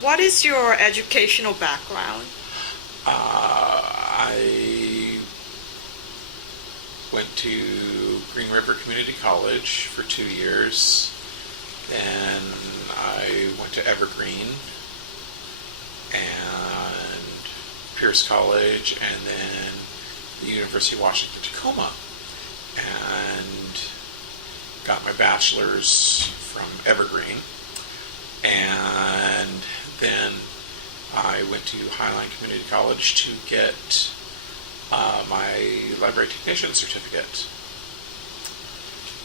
What is your educational background? I went to Green River Community College for 2 years. Then I went to Evergreen and Pierce College, and then the University of Washington Tacoma, and got my bachelor's from Evergreen. And then I went to Highline Community College to get my library technician certificate,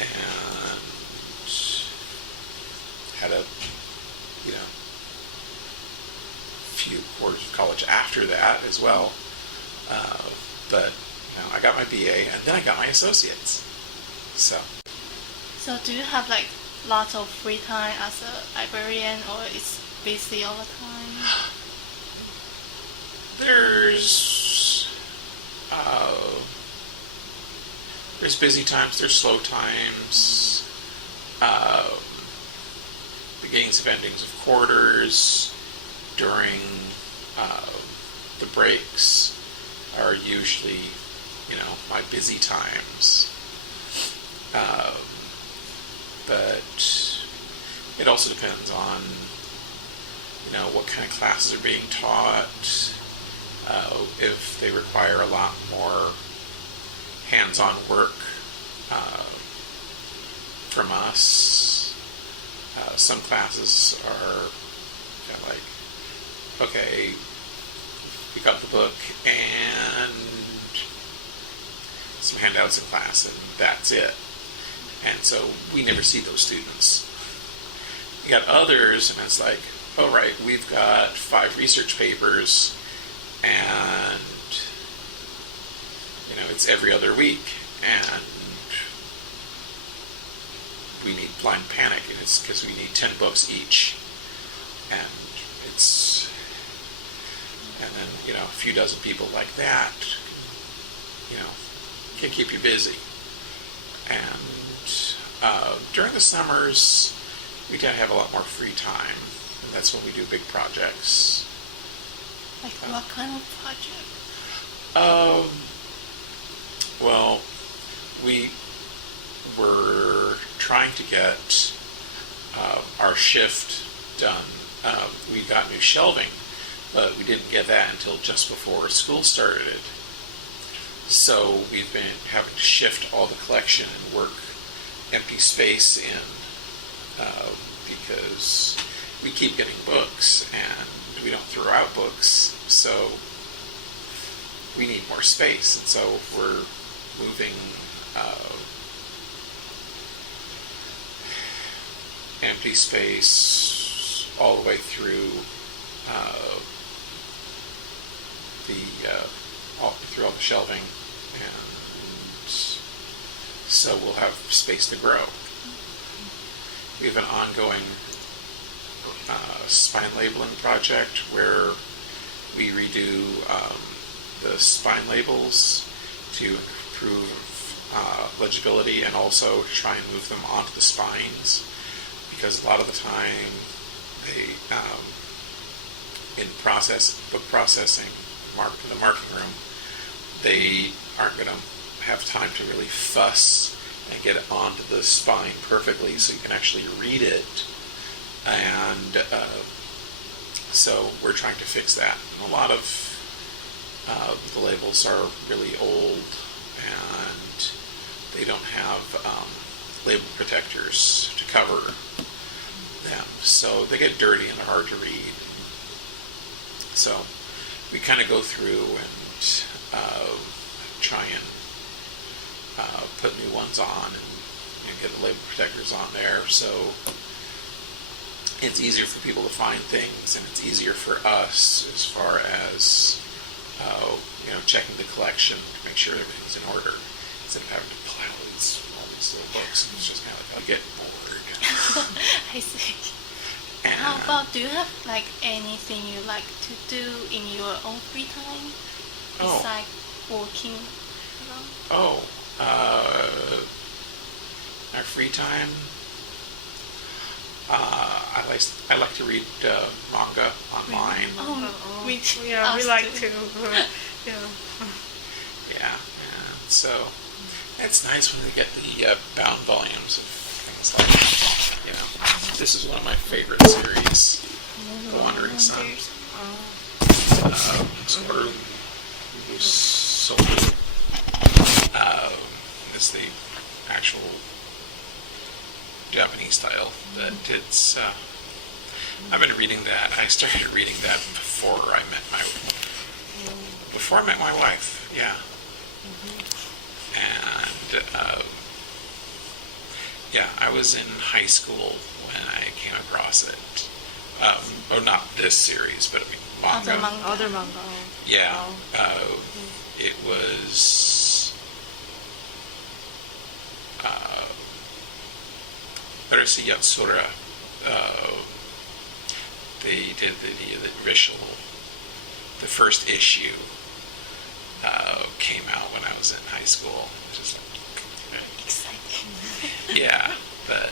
and had a few quarters of college after that as well. But I got my BA, and then I got my associates. So do you have like lots of free time as a librarian, or it's busy all the time? There's busy times, there's slow times, beginnings of endings of quarters. During the breaks are usually, my busy times. But it also depends on, what kind of classes are being taught. If they require a lot more hands-on work from us, some classes are like, okay, pick up the book and some handouts in class, and that's it. And so we never see those students. You got others, and it's like, oh, right, we've got 5 research papers, and, it's every other week, and we need Blind Panic, and it's because we need 10 books each. And then, a few dozen people like that, can keep you busy. And during the summers, we tend to have a lot more free time, and that's when we do big projects. Like what kind of project? Well, we were trying to get our shift done. We got new shelving, but we didn't get that until just before school started. So we've been having to shift all the collection and work empty space in, because we keep getting books and we don't throw out books, so we need more space. And so we're moving empty space all the way through all the shelving, and so we'll have space to grow. We have an ongoing spine labeling project where we redo the spine labels to improve legibility, and also to try and move them onto the spines, because a lot of the time they in book processing, in the marking room, they aren't going to have time to really fuss and get it onto the spine perfectly so you can actually read it. And so we're trying to fix that. And a lot of the labels are really old, and they don't have label protectors to cover them, so they get dirty and hard to read. So we kind of go through and try and put new ones on, and get the label protectors on there, so it's easier for people to find things, and it's easier for us as far as checking the collection to make sure everything's in order, instead of having to pull out all these little books. It's just kind of like, I get bored. I see. And How about, do you have like anything you like to do in your own free time besides working around? Our free time, I like to read manga. Yeah, we Us like too. to. Yeah. Yeah. So it's nice when we get the bound volumes of things like, this is one of my favorite series, The Wandering Sun. Sort of sold. It's the actual Japanese style, but it's. I've been reading that. I started reading that before I met my wife. Yeah. And I was in high school when I came across it. Not this series, but manga. Other manga. Yeah. Oh. It was Arisa Yatsura. They did the original, the first issue came out when I was in high school. Just Exciting. yeah, but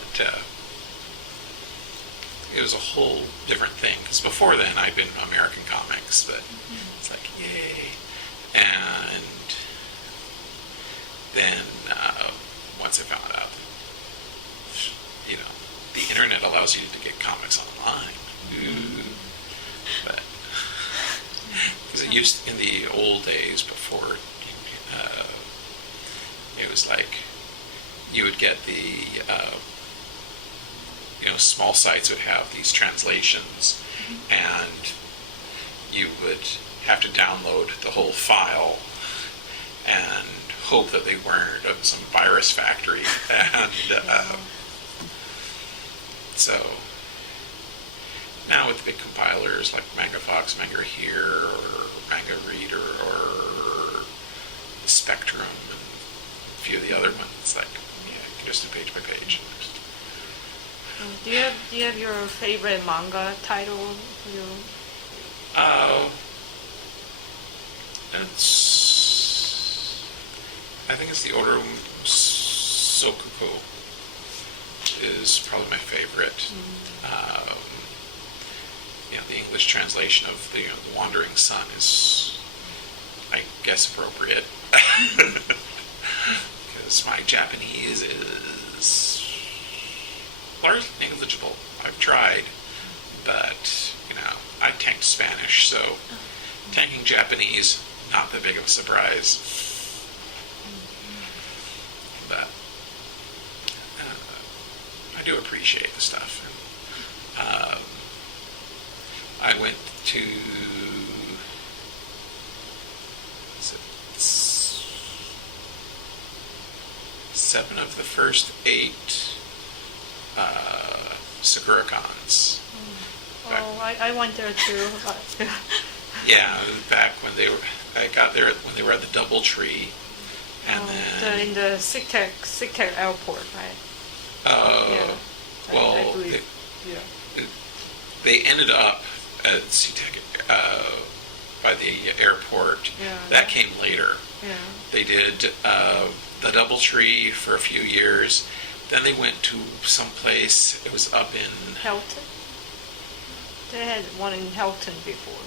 it was a whole different thing, because before then I'd been American comics, but it's like, yay. And then once I found out, the internet allows you to get comics online. Ooh. But because it used, in the old days before, it was like you would get the small sites would have these translations, and you would have to download the whole file and hope that they weren't of some virus factory. And so now with the big compilers like MangaFox, Manga Here, or Manga Reader, or Spectrum, and a few of the other ones, it's like, just do page by page. Do you have your favorite manga title? I think it's the Order Sokuko is probably my favorite. The English translation of the Wandering Sun is, I guess, appropriate. Because my Japanese is largely negligible. I've tried, but, I tanked Spanish, so tanking Japanese, not that big of a surprise. But I do appreciate the stuff. I went to 7 of the first 8 Sakura Cons. I went there too. Yeah, back when I got there when they were at the DoubleTree, and then in the SIGTEC airport, right? Well, I believe, they ended up at SeaTech by the airport. Yeah. That came later. Yeah. They did the DoubleTree for a few years. Then they went to some place. It was up in Helton. They had one in Helton before.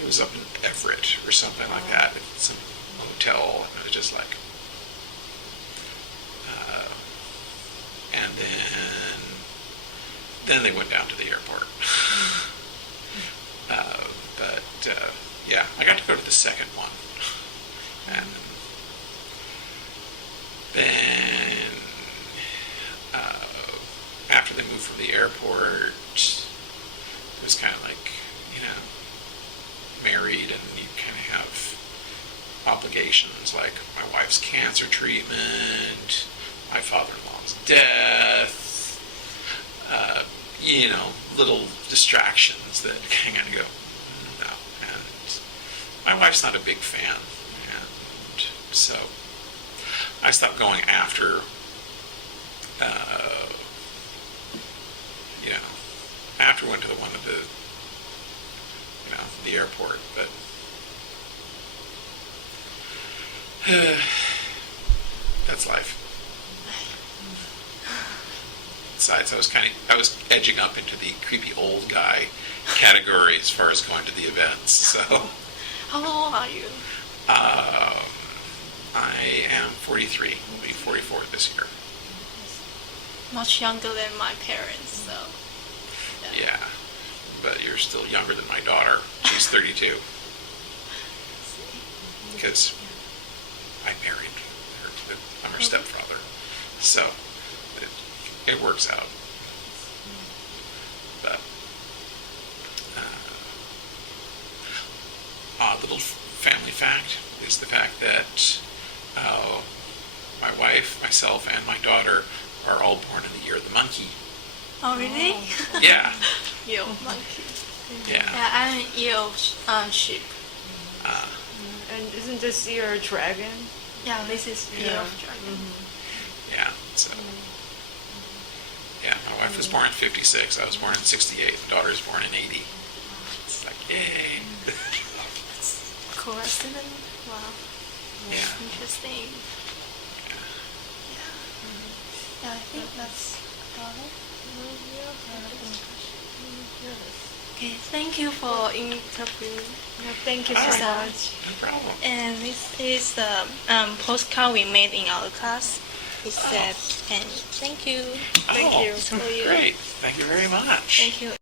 It was up in Everett or something like that. It's a hotel, and it was just like. And then they went down to the airport. I got to go to the second one. And then after they moved from the airport, it was kind of like, married, and you kind of have obligations like my wife's cancer treatment, my father-in-law's death, little distractions that kind of go, no. And my wife's not a big fan, and so I stopped going after, after we went to the one at the airport, but that's life. inside. So I was edging up into the creepy old guy category as far as going to the events. So How old are you? I am 43. Will be 44 this year. Much younger than my parents, so. Yeah, but you're still younger than my daughter. She's 32. Because I married her. I'm her stepfather. So it works out. But odd little family fact is the fact that my wife, myself, and my daughter are all born in the year of the monkey. Oh, really? Yeah. Year of monkey. Yeah. Yeah, I'm year of sheep. And isn't this year dragon? Yeah, this is year Yeah. of dragon. Yeah. So. Yeah, my wife was born in 56. I was born in 68. My daughter was born in 80. It's like, yay. Coincidence? Wow. Yeah. Interesting. Yeah, I think that's about it. Okay, thank you for interviewing. Yeah, thank you All so right. much. No problem. And this is the postcard we made in our class. It said, and thank you. Thank you. For you. Great. Thank you very much. Thank you.